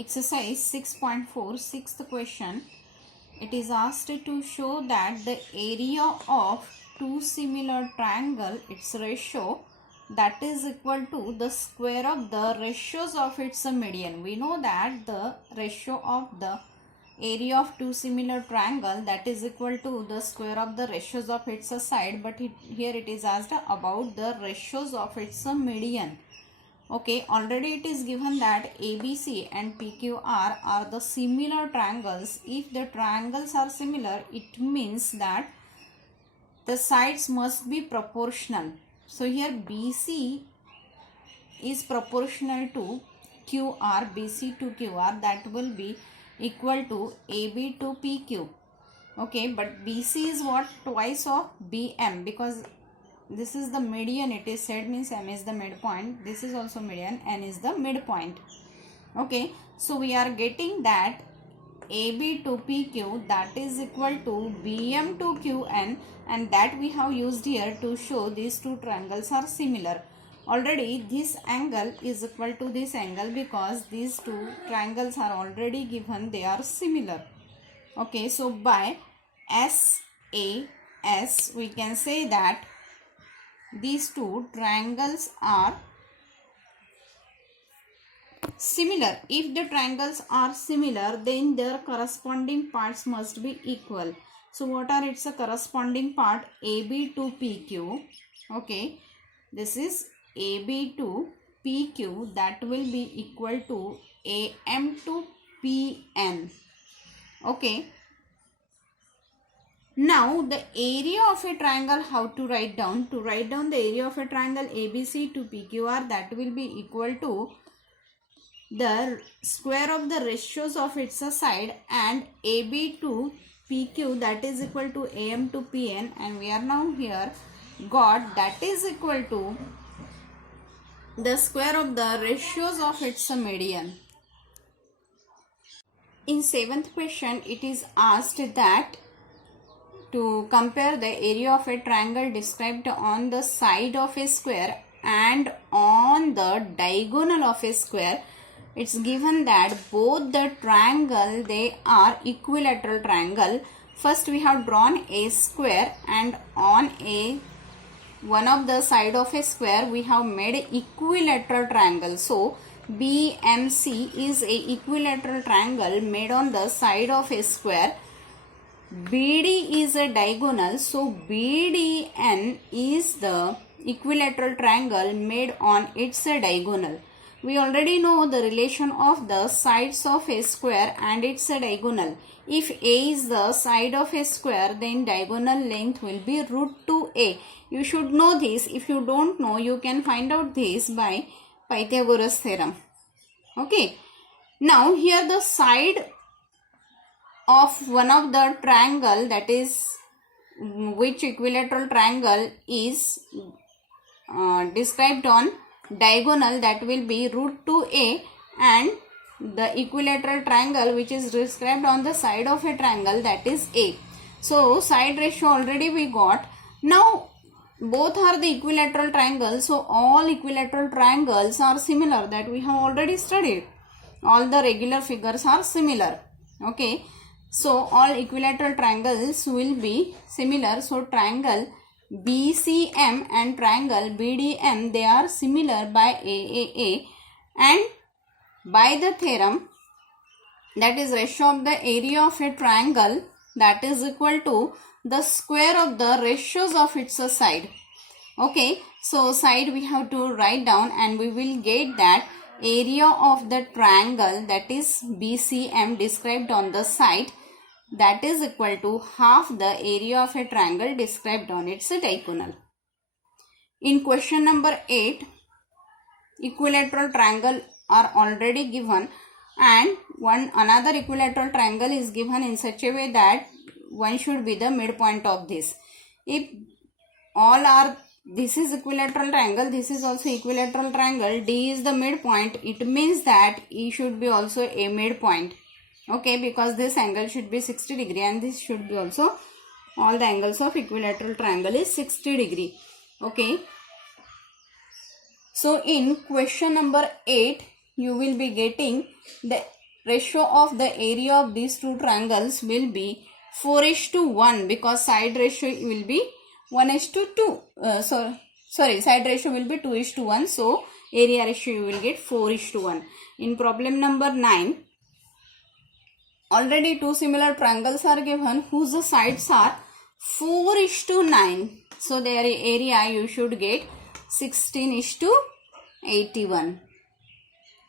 Exercise 6.4, sixth question. It is asked to show that the area of two similar triangle, its ratio, that is equal to the square of the ratios of its median. We know that the ratio of the area of two similar triangle, that is equal to the square of the ratios of its side, but here it is asked about the ratios of its median. Okay, already it is given that ABC and PQR are the similar triangles. If the triangles are similar, it means that the sides must be proportional. So here BC is proportional to QR, BC to QR, that will be equal to AB to PQ. Okay, but BC is what? Twice of BM, because this is the median, it is said, means M is the midpoint. This is also median, N is the midpoint. Okay, so we are getting that AB to PQ, that is equal to BM to QN, and that we have used here to show these two triangles are similar. Already this angle is equal to this angle because these two triangles are already given, they are similar. Okay, so by SAS we can say that these two triangles are similar. If the triangles are similar, then their corresponding parts must be equal. So what are its corresponding part? AB to PQ. Okay, this is AB to PQ, that will be equal to AM to PN. Okay, now the area of a triangle, how to write down? To write down the area of a triangle ABC to PQR, that will be equal to the square of the ratios of its side, and AB to PQ, that is equal to AM to PN, and we are now here got that is equal to the square of the ratios of its median. In seventh question, it is asked that to compare the area of a triangle described on the side of a square and on the diagonal of a square. It's given that both the triangle, they are equilateral triangle. First we have drawn a square, and on one of the side of a square we have made equilateral triangle. So BMC is a equilateral triangle made on the side of a square. BD is a diagonal, so BDN is the equilateral triangle made on its diagonal. We already know the relation of the sides of a square and its diagonal. If A is the side of a square, then diagonal length will be root 2A. You should know this. If you don't know, you can find out this by Pythagoras theorem. Okay. Now here the side of one of the triangle, that is which equilateral triangle is described on diagonal, that will be root 2A, and the equilateral triangle which is described on the side of a triangle, that is A. So side ratio already we got. Now both are the equilateral triangles, so all equilateral triangles are similar, that we have already studied. All the regular figures are similar. Okay, so all equilateral triangles will be similar. So triangle BCM and triangle BDM, they are similar by AAA, and by the theorem, that is ratio of the area of a triangle, that is equal to the square of the ratios of its side. Okay, so side we have to write down, and we will get that area of the triangle, that is BCM described on the side, that is equal to half the area of a triangle described on its diagonal. In question number 8, equilateral triangle are already given, and another equilateral triangle is given in such a way that one should be the midpoint of this. If all are, this is equilateral triangle, this is also equilateral triangle, D is the midpoint, it means that E should be also a midpoint. Okay, because this angle should be 60 degree, and this should be also, all the angles of equilateral triangle is 60 degree. Okay, so in question number 8, you will be getting the ratio of the area of these two triangles will be 4:1 because side ratio will be 1:2. Side ratio will be 2:1. So area ratio you will get 4:1. In problem number 9, already two similar triangles are given whose sides are 4:9. So their area you should get 16:81.